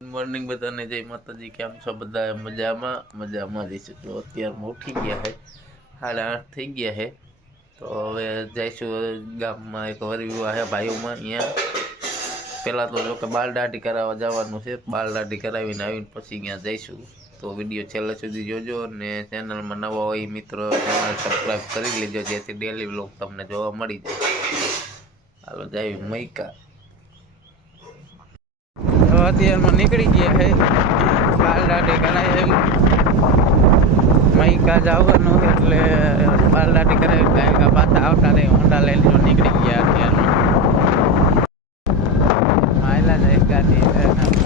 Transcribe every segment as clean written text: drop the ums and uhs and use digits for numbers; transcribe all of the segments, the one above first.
Morning બધાને જય માતાજી। કેમ છો બધા? મજામાં જઈશું। તો અત્યારમાં ઉઠી ગયા છે, 8:30 થઈ ગયા છે। તો હવે જઈશું ગામમાં, એક વાર વિવાહ છે ભાઈઓમાં। અહીંયા પહેલાં તો જો કે બાલ દાઢી કરાવવા જવાનું છે। બાલ દાઢી કરાવીને આવીને પછી અહીંયા જઈશું। તો વિડીયો છેલ્લે સુધી જોજો, અને ચેનલમાં નવા હોય મિત્રો ચેનલ સબસ્ક્રાઈબ કરી લેજો, જેથી ડેલી વ્લોગ તમને જોવા મળી જાય। હાલો જાય મૈકા। અત્યારમાં નીકળી ગયા છે, બાલ દાઢી કરાવી મૈકા જવાનું, એટલે બાલ દાઢી કરાવી ગાયકા પાછા આવતા રહે। હોન્ડા લઈને નીકળી ગયા। અત્યારમાં માયલા જાય ગાડી ગાડી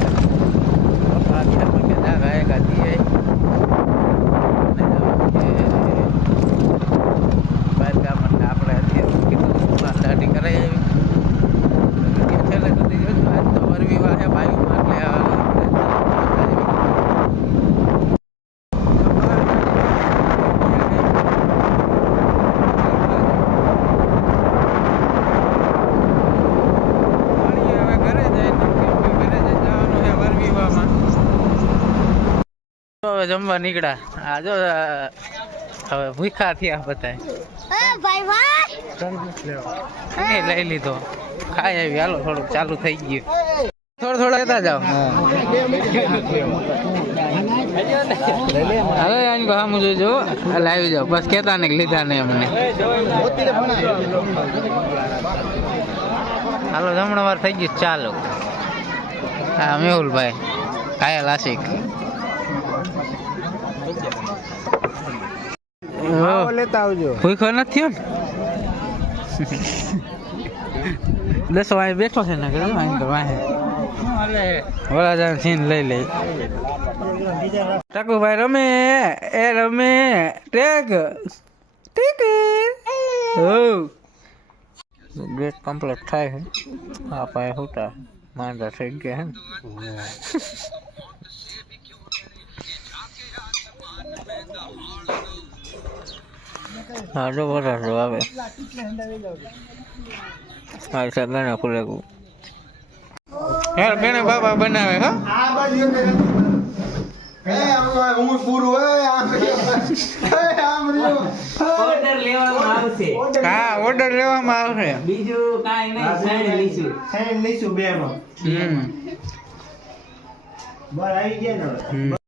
બહાર ગામ, એટલે આપણે અત્યારે બાલ દાઢી કરાવી છેલ્લે સુધી જોજો। આજ તો વરવિવાહ છે ભાઈઓમાં, એટલે જમવા નીકળ્યા। આ જો હવે ભૂખા થયા બધા, લઈ લીધો, ખાઈ આવી। હાલો થોડુંક ચાલુ થઈ ગયું, થોડું લેતા જાઓ। હાલો આને સામું જોજો, હાલ આવી જાઓ, બસ કેતા ને લીધા ને અમને। હાલો જમણા વાર થઈ ગયું, ચાલો। હા મેહુલભાઈ કાયલ આશિક લેતા આવજો। ભૂખો નથી ને 10 વાગે બેઠો છે ને, વડાજાન સીન લઈ લે। ટકુભાઈ રમે એ રમે ટેક ટેક ગેટ કમ્પ્લીટ થાય છે। આ પાય હોતા માંદા થઈ ગયા હે ને। હા જો બધા જો આવે મારી સાથે ગાના ખુલે યાર બેને બાબા બનાવે। હો હું પૂરું ઓર્ડર લેવામાં આવશે। હા ઓર્ડર લેવામાં આવશે, બીજું કાઈ નહીં। સાઈન લઈશું બે માં બરાબર આવી ગયા ને।